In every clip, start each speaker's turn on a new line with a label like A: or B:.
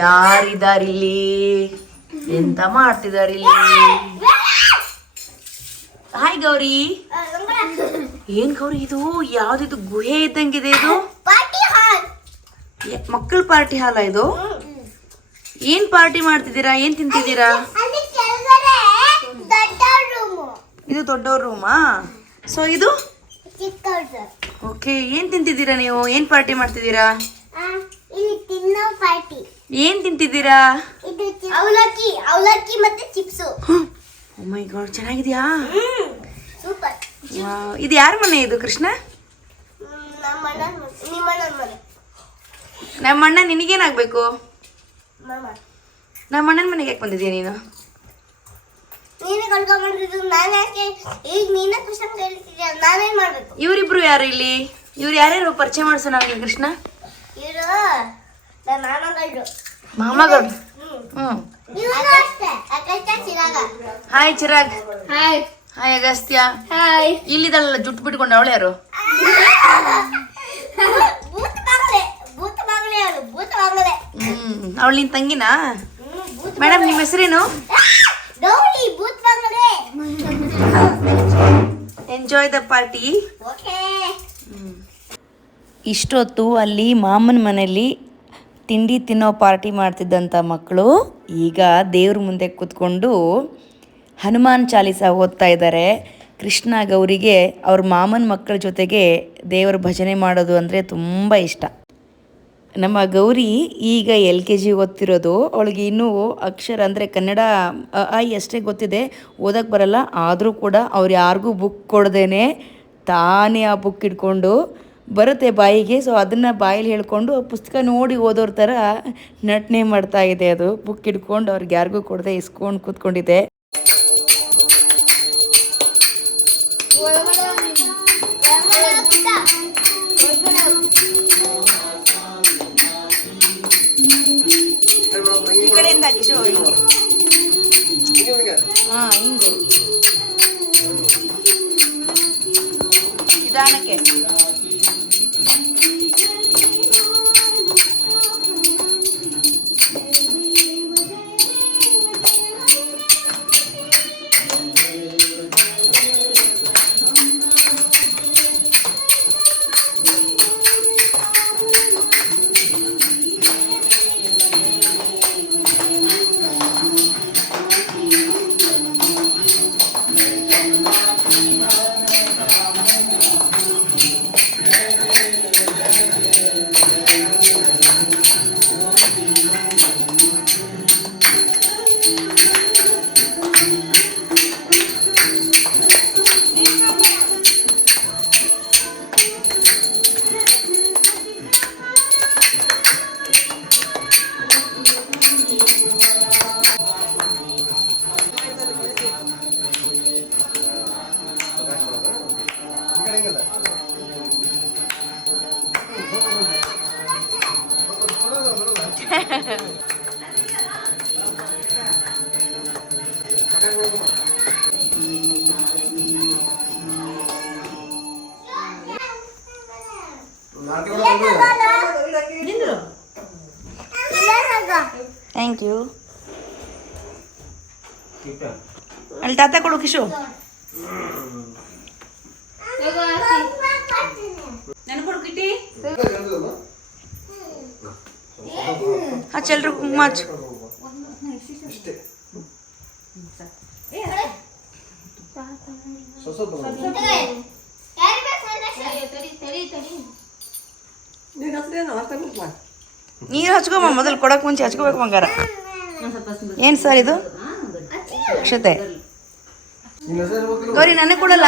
A: ಯಾರಿದಾರಿಲ್ಲಿ? ಎಂತ ಮಾಡ್ತಿದಾರಿಲ್ಲಿ? ಹಾಯ್ ಗೌರಿ. ಏನ್ ಗೌರಿ ಇದು? ಯಾವ್ದಿದು? ಗುಹೆ ಇದ್ದಂಗಿದೆ ಇದು? ಮಕ್ಕಳ ಪಾರ್ಟಿ ಹಾಲ ಇದು? ಏನ್ ಪಾರ್ಟಿ ಮಾಡ್ತಿದ್ದೀರಾ? ಏನ್ ತಿಂತಿದ್ದೀರಾ? ಇದು ದೊಡ್ಡವ್ರ ರೂಮಾ? ಸೊ ಇದು? ಓಕೆ ಏನ್ ತಿಂತಿದ್ದೀರಾ ನೀವು? ಏನ್ ಪಾರ್ಟಿ ಮಾಡ್ತಿದ್ದೀರಾ?
B: ಇಲ್ಲಿ ತಿನ್ನೋ ಪಾರ್ಟಿ
A: ಏನ್ ತಿಂತಿದ್ದೀರಾ?
B: ಇದು ಅವಲಕ್ಕಿ ಅವಲಕ್ಕಿ ಮತ್ತೆ ಚಿಪ್ಸು.
A: ಓ ಮೈ ಗಾಡ್ ಚೆನ್ನಾಗಿದ್ಯಾ?
B: Super
A: wow. ಇದು ಯಾರ ಮನೆ ಇದು ಕೃಷ್ಣ?
B: ನಮ್ಮ ಅಣ್ಣ ನಿಮ್ಮ ಅಣ್ಣನ ಮನೆ.
A: ನಮ್ಮ ಅಣ್ಣ ನಿನಗೇನಾಗ್ಬೇಕು?
B: ಮಾಮ.
A: ನಮ್ಮ ಅಣ್ಣನ ಮನೆಗೆ ಯಾಕೆ ಬಂದಿದ್ಯಾ ನೀನು?
B: ನೀನೇ ಕಳ್ಕೊಂಡ್ಬಿಟ್ಟಿದ್ದು ನಾನು ಯಾಕೆ? ಈಗ ನೀನೇ ಕೃಷ್ಣ ಕೇಳ್ತಿದ್ಯಾ ನಾನೇನ್ ಮಾಡಬೇಕು?
A: ಇವರಿಬ್ರು ಯಾರು ಇಲ್ಲಿ? ಇವ್ರು ಯಾರ್ಯಾರು ಪರಿಚಯ ಮಾಡಿಸೋಣ ಕೃಷ್ಣ?
B: ಇವರು ನನ್ನ ಮಾಮಗಳು
A: ಮಾಮಗಳು
B: ಹ್ಮ್.
A: Hi Chirag.
B: Hi
A: hi Agastya.
B: Hi
A: ಇಲ್ಲಿದಲ್ಲ ಜುಟ್ ಬಿಟ್ಕೊಂಡು ಅವಳು ಯಾರು? ಹ್ಮ್. ಅವಳು ನಿನ್ ತಂಗಿನಾ? ಮೇಡಮ್ ನಿಮ್ಮ ಹೆಸರೇನು? ಎಂಜಾಯ್ ದ ಪಾರ್ಟಿ
B: ಓಕೆ
A: ಇಷ್ಟೊತ್ತು ಅಲ್ಲಿ ಮಾಮನ ಮನೆಯಲ್ಲಿ ತಿಂಡಿ ತಿನ್ನೋ ಪಾರ್ಟಿ ಮಾಡ್ತಿದ್ದಂಥ ಮಕ್ಕಳು ಈಗ ದೇವ್ರ ಮುಂದೆ ಕೂತ್ಕೊಂಡು ಹನುಮಾನ್ ಚಾಲಿಸ ಓದ್ತಾ ಇದ್ದಾರೆ. ಕೃಷ್ಣ ಗೌರಿಗೆ ಅವ್ರ ಮಾಮನ ಮಕ್ಕಳ ಜೊತೆಗೆ ದೇವರ ಭಜನೆ ಮಾಡೋದು ಅಂದರೆ ತುಂಬ ಇಷ್ಟ. ನಮ್ಮ ಗೌರಿ ಈಗ ಎಲ್ ಕೆ ಜಿ ಓದ್ತಿರೋದು. ಅವಳಿಗೆ ಇನ್ನೂ ಅಕ್ಷರ ಅಂದರೆ ಕನ್ನಡ ಇ ಅಷ್ಟೇ ಗೊತ್ತಿದೆ. ಓದಕ್ಕೆ ಬರಲ್ಲ, ಆದರೂ ಕೂಡ ಅವ್ರು ಯಾರಿಗೂ ಬುಕ್ ಕೊಡ್ದೇನೆ ತಾನೇ ಆ ಬುಕ್ ಇಟ್ಕೊಂಡು ಬರುತ್ತೆ ಬಾಯಿಗೆ. ಸೊ ಅದನ್ನು ಬಾಯಲ್ಲಿ ಹೇಳ್ಕೊಂಡು ಪುಸ್ತಕ ನೋಡಿ ಓದೋರ ಥರ ನಟನೆ ಮಾಡ್ತಾ ಇದೆ ಅದು. ಬುಕ್ ಇಟ್ಕೊಂಡು ಅವ್ರಿಗೆ ಯಾರಿಗೂ ಕೊಡದೆ ಇಸ್ಕೊಂಡು ಕೂತ್ಕೊಂಡಿದೆ ಹಿಂಗೆ. ನಿಧಾನಕ್ಕೆ. ಥ್ಯಾಂಕ್ ಯು ಅಲ್ಲಿ ತಾತ ಕೊಡು ಕಿಶು ನನಗೆ ಕಿಟ್ಟಿ ಹಚ್ಚ ಎಲ್ರು ಕುಂಕುಮ ಹಚ್ಚು ನೀರು ಹಚ್ಕೊಮ್ಮ ಮೊದಲು ಕೊಡಕ್ಕೆ ಮುಂಚೆ ಹಚ್ಕೋಬೇಕು ಬಂಗಾರ. ಏನು ಸರ್ ಇದು? ಅಕ್ಷತೆ. ಗೌರಿ ನನಗೆ ಕೊಡಲ್ಲ?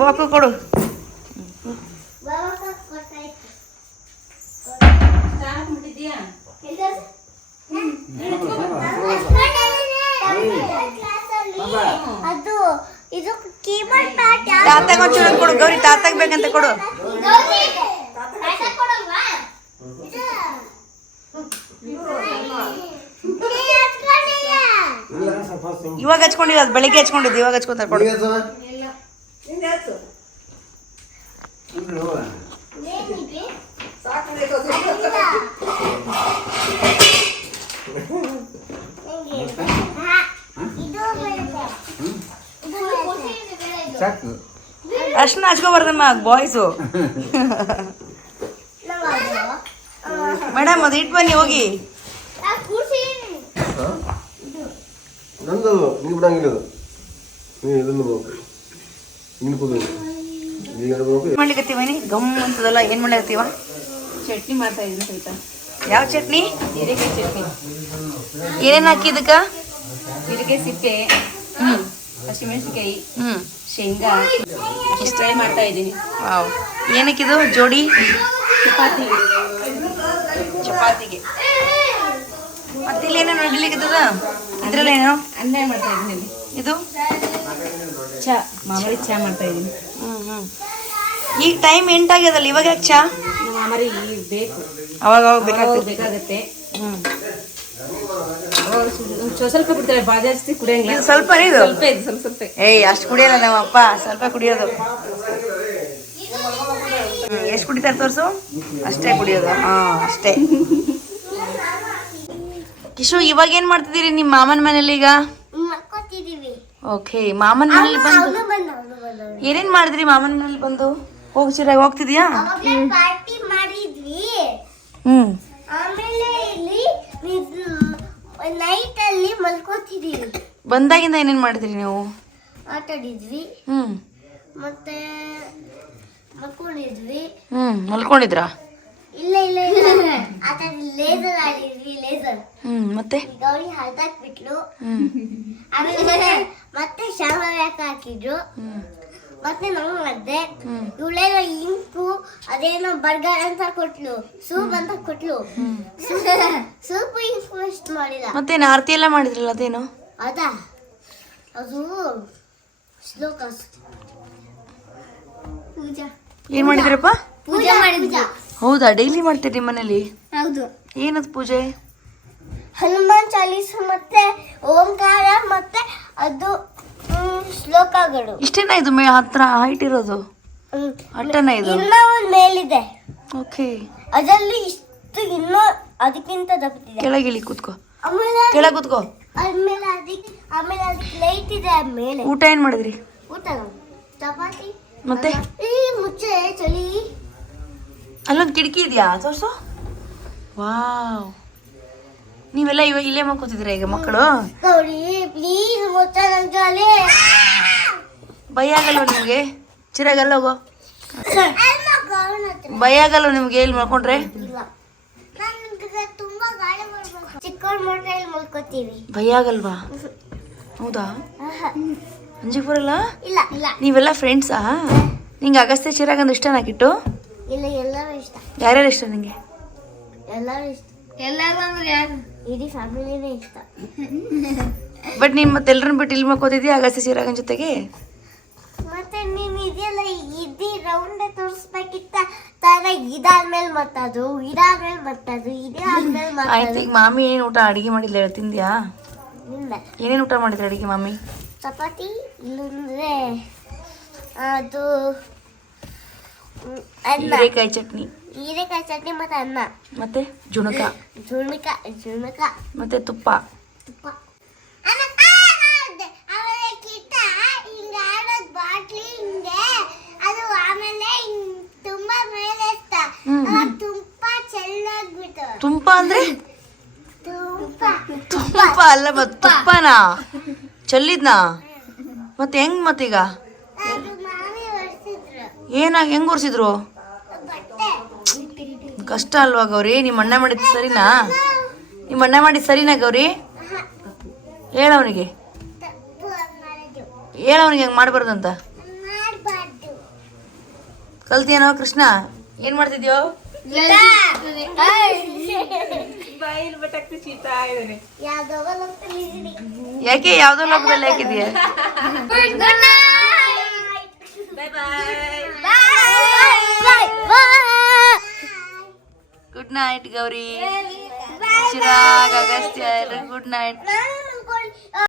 A: ಬಾಕು ಕೊಡು.
B: ಅದು ಇದು ಕೀಬೋರ್ಡ್ ಪ್ಯಾಟ್
A: ತಾತಗೆ ಒಂಚೂರು ಕೊಡು ಗೌರಿ ತಾತಗೆ ಬೇಕಂತ ಕೊಡು. ಇವಾಗ ಹಚ್ಕೊಂಡಿಲ್ಲ ಅದು ಬೆಳಿಗ್ಗೆ ಹಚ್ಕೊಂಡಿದ್ದು ಇವಾಗ ಹಚ್ಕೊಂತಾರೆ ಕೊಡು.
C: ಸಾಕು.
A: ಅರ್ಶನ ಹಚ್ಕೋಬಾರ್ದಮ್ಮ ಬಾಯ್ಸು. ಮೇಡಮ್ ಅದು ಇಟ್ಟು ಬನ್ನಿ ಹೋಗಿ
B: ಆ ಕೂರ್ಸಿ.
D: ನಂದದು ನೀವು ಬಿಡಂಗಿಲ್ಲ ನೀನು ಇದನ್ನು ಬೇಕು. ನೀನು ಕೂದು ಈಗ
A: ಗಮ್ ಅಂತದಲ್ಲ ಏನ್ ಮಾಡ್ಲಿಕತ್ತೀವ?
E: ಚಟ್ನಿ ಮಾಡ್ತಾ ಇದ್ದೀನಿ ಸಹಿತ
A: ಯಾವ ಚಟ್ನಿ?
E: ಹೀರೆಕಾಯಿ ಚಟ್ನಿ.
A: ಏನೇನು ಹಾಕಿ ಇದಕ್ಕ?
E: ಹೀರೆಕಾಯಿ ಸಿಪ್ಪೆ ಹಸಿಮೆಣಸಿಕಾಯಿ
A: ಹ್ಮ್.
E: ಶೇಂಗಾ. ಇಷ್ಟು ಟ್ರೈ ಮಾಡ್ತಾ ಇದ್ದೀನಿ.
A: ವಾವ್. ಏನಕ್ಕಿದು? ಜೋಡಿ?
E: ಚಪಾತಿ.
A: ಚಪಾತಿಗೆ. ಮತ್ತೆ ಇಲ್ಲಿ ಏನೇನು ನಡಿಲಿಕ್ಕದ ಇದ್ರಲ್ಲೇನು
E: ಅನ್ನೇ ಮಾಡ್ತಾ ಇದ್ದೀನಿ.
A: ಇದು?
E: ಚಾ ಮಾಮೂಲಿ ಚಾ ಮಾಡ್ತಾ ಇದ್ದೀನಿ.
A: ಹ್ಞೂ ಹ್ಮ್. ಈಗ ಟೈಮ್ ಎಂಟಾಗ್ಯದಲ್ಲ ಇವಾಗ ಯಾಕೆ ಚಾ?
E: ಮಾಮರಿ ಈಗ ಬೇಕು.
A: ಅವಾಗ ಅವಾಗ ಬೇಕಾಗ್ತದೆ.
E: ಬೇಕಾಗತ್ತೆ. ಸ್ವ- ಸ್ವಲ್ಪ ಬಿಡ್ತಾರೆ ಭಾಳ ಜಾಸ್ತಿ ಕುಡಿಯಂಗಿಲ್ಲ.
A: ಇದು ಸ್ವಲ್ಪ ಇದು?
E: ಸ್ವಲ್ಪ ಇದು ಸ್ವಲ್ಪ ಸ್ವಲ್ಪ.
A: ಏಯ್ ಅಷ್ಟು ಕುಡಿಯಲ್ಲ ನಮ್ಮಪ್ಪ ಸ್ವಲ್ಪ ಕುಡಿಯೋದು. ಎಷ್ಟು ಕುಡಿತಾರೆ ತೋರಿಸು? ಅಷ್ಟೇ ಕುಡಿಯೋದು. ಹಾ ಅಷ್ಟೇ. ಕಿಶು ಇವಾಗ ಏನ್ ಮಾಡ್ತಿದ್ದೀರಿ ನಿಮ್ಮ ಮಾಮನ ಮನೇಲಿ ಈಗ? ಓಕೆ ಮಾಮನ ಮನೇಲಿ ಬಂದು ಏನೇನ್ ಮಾಡಿದ್ರಿ ಮಾಮನ ಮನೇಲಿ ಬಂದು? ಹೋಗ್ತೀರಾ ಹೋಗ್ತಿದ್ಯಾ? ಹ್ಮ್.
B: ನೈಟ್ ಅಲ್ಲಿ ಮಲ್ಕೋತಿದೀವಿ
A: ಬಂದಾಗಿಂದ ಏನೇನ್ ಮಾಡಿದ್ರಿ ನೀವು?
B: ಆಟಾಡಿದ್ವಿ
A: ಹ್ಮ್.
B: ಮತ್ತೆ ಮಲ್ಕೊಂಡಿದ್ವಿ.
A: ಹ್ಮ್ ಮಲ್ಕೊಂಡಿದ್ರಾ?
B: ಇಲ್ಲ ಇಲ್ಲ ಆಟ ಲೇಸರ್ ಆಡಿದ್ವಿ ಲೇಸರ್
A: ಹ್ಮ್ ಮತ್ತೆ?
B: ಗೌರಿ ಹರಿದಾಕ್ಬಿಟ್ಲು
A: ಬಿಟ್ಲು.
B: ಆಮೇಲೆ ಮತ್ತೆ ಶಾಮವ್ಯಾಕ ಹಾಕಿದ್ರು. ಮತ್ತೆ ನಾವು ಮಾಡಿದೆ. ಇವಳೇನೋ ಇಂಕು ಅದೇನೋ ಬರ್ಗರ್ ಅಂತ ಕೊಟ್ಲು. ಸೂಪ್ ಅಂತ ಕೊಟ್ಲು. ಸೂಪ್ ಇಂಕು ಅಷ್ಟು ಮಾಡಿಲ್ಲ.
A: ಮತ್ತೇನು ಆರತಿ ಎಲ್ಲ ಮಾಡಿದ್ರಲ್ಲ ಅದೇನು?
B: ಅದಾ? ಅದು ಶ್ಲೋಕ ಪೂಜಾ.
A: ಏನ್ ಮಾಡಿದ್ರಪ್ಪ?
B: ಪೂಜಾ ಮಾಡಿದ್ವಿ
A: ಹೌದಾ? ಡೈಲಿ ಮಾಡ್ತೀರಿ ಮನೇಲಿ
B: ಹೌದು.
A: ಏನದು ಪೂಜೆ?
B: ಹನುಮಾನ್ ಚಾಲೀಸ ಮತ್ತೆ ಓಂಕಾರ ಮತ್ತೆ ಅದು ಶ್ಲೋಕಗಳು.
A: ಇಷ್ಟೇನಾ ಇದು ಮೇ ಹತ್ರ ಹೈಟ್ ಇರೋದು?
B: ಹ್ಮ್.
A: ಅಟ್ಟನ ಇದು?
B: ಇನ್ನ ಒಂದ್ ಮೇಲಿದೆ.
A: ಓಕೆ
B: ಅದರಲ್ಲಿ ಇಷ್ಟು ಇನ್ನೂ ಅದಕ್ಕಿಂತ ದಪ್ಪ
A: ಕೆಳಗೆ ಇಳಿ ಕೂತ್ಕೋ.
B: ಆಮೇಲೆ
A: ಕೆಳಗೆ ಕೂತ್ಕೋ.
B: ಆಮೇಲೆ ಅದಕ್ಕೆ ಆಮೇಲೆ ಅದಕ್ಕೆ ಲೈಟ್ ಇದೆ ಮೇಲೆ.
A: ಊಟ ಏನು ಮಾಡಿದ್ರಿ?
B: ಊಟ ಚಪಾತಿ?
A: ಮತ್ತೆ?
B: ಈ ಮುಚ್ಚೆ ಚಳಿ.
A: ಅಲ್ಲೊಂದು ಕಿಟಕಿ ಇದೆಯಾ? ತೋರ್ಸು. ವಾವ್. ನೀವೆಲ್ಲ ಇವಾಗ ಇಲ್ಲೇ ಮಕ್ಕೋತಿದ್ದೀರಾ ಈಗ ಮಕ್ಕಳು? ಭಯ ಆಗಲ್ವ ನಿಮಗೆ? ಚಿರಾಗಲ್ಲ ಹೋಗೋ. ಭಯ ಆಗಲ್ಲ ನಿಮ್ಗೆ ಇಲ್ಲಿ ಮಲ್ಕೊಂಡ್ರೆ? ಭಯ ಆಗಲ್ವಾ? ಹೌದಾ? ಅಂಜಿಗೆ ಬರಲ್ಲ
B: ಇಲ್ಲ ಇಲ್ಲ.
A: ನೀವೆಲ್ಲ ಫ್ರೆಂಡ್ಸಾ ನಿಂಗೆ ಅಗಸ್ತ್ಯ ಚಿರಾಗಂದ್ರೆ ಅಂದ್ರೆ ಇಷ್ಟನಾ ಕಿಟ್ಟು?
B: ಇಲ್ಲ ಎಲ್ಲರೂ ಇಷ್ಟ.
A: ಯಾರ್ಯಾರು ಇಷ್ಟ ನಿಂಗೆ?
B: ಎಲ್ಲರೂ ಇಷ್ಟ. ಎಲ್ಲರೂ ಅಂದ್ರೆ ಯಾರು? ಇಡೀ ಫ್ಯಾಮಿಲಿನೇ ಇಷ್ಟ.
A: ಬಟ್ ನೀನು ಮತ್ತೆ ಎಲ್ಲರನ್ನ ಬಿಟ್ಟು ಇಲ್ಲಿ ಮಕ್ಕೋತಿದ್ಯಾ ಅಗಸ್ತ್ಯ ಚಿರಾಗನ್ ಜೊತೆಗೆ?
B: ಮತ್ತೆ ನೀನು ಇದೆಯಲ್ಲ ಇದಿ ರೌಂಡ್ ತೋರಿಸ್ಬೇಕಿತ್ತ. ತರ ಇದಾದ್ಮೇಲೆ ಮತ್ತದು ಇದಾದ್ಮೇಲೆ ಮತ್ತದು ಇದಾದ್ಮೇಲೆ
A: ಆಯ್ತು
B: ಮತ್ತದು.
A: ಈಗ ಮಾಮಿ ಏನು ಊಟ ಅಡಿಗೆ ಮಾಡಿಲ್ಲ ಹೇಳು, ತಿಂದ್ಯಾ?
B: ಇಲ್ಲ.
A: ಏನೇನು ಊಟ ಮಾಡಿದ್ರೆ ಅಡಿಗೆ ಮಾಮಿ?
B: ಚಪಾತಿ ಇಲ್ಲಂದ್ರೆ ಅದು
A: ಹೀರೆಕಾಯಿ ಚಟ್ನಿ.
B: ಹೀರೆಕಾಯಿ ಚಟ್ನಿ ಮತ್ತೆ ಅನ್ನ.
A: ಮತ್ತೆ ಜುಣಕ.
B: ಜುಣಕ ಜುಣಕ.
A: ಮತ್ತೆ ತುಪ್ಪ.
B: ತುಪ್ಪ. ತುಪ್ಪ
A: ಅಂದ್ರೆ?
B: ತುಪ್ಪ
A: ಅಲ್ಲ ಮತ್ತೆ ತುಪ್ಪನಾ? ಚೆಲ್ಲಿದ್ನಾ? ಮತ್ತೆ ಹೆಂಗ್ ಮತ್ತೀಗ? ಏನಾಗಿ ಹೆಂಗ್
B: ಒರ್ಸಿದ್ರು
A: ಕಷ್ಟ ಅಲ್ವಾ ಗೌರಿ? ನಿಮ್ಮ ಅಣ್ಣ ಮಾಡಿದ್ದು ಸರಿನಾ? ನಿಮ್ಮ ಅಣ್ಣ ಮಾಡಿದ್ ಸರಿನಾ ಗೌರಿ? ಹೇಳವನಿಗೆ ಹೇಳವನಿಗೆ ಹೆಂಗ್ ಮಾಡಬಾರ್ದಂತ
B: ಅಂತ.
A: ಕಲ್ತಿಯೇನೋ ಕೃಷ್ಣ? ಏನ್ ಮಾಡ್ತಿದ್ಯೋ?
E: ಬಾಯಿಲ್ ಬಟಾಕ್ತಿ ಚೀತಾ ಇದ್ದಾರೆ
B: ಯಾವ್ದೋ
A: ಯಾಕೆ ಯಾವ್ದೋ ಲೋಕದಲ್ಲಿ ಹಾಕಿದ್ಯಾ?
E: Bye bye.
B: Bye. Bye.
A: bye. Good night, Gauri. Chirag, Agastya, good
B: night.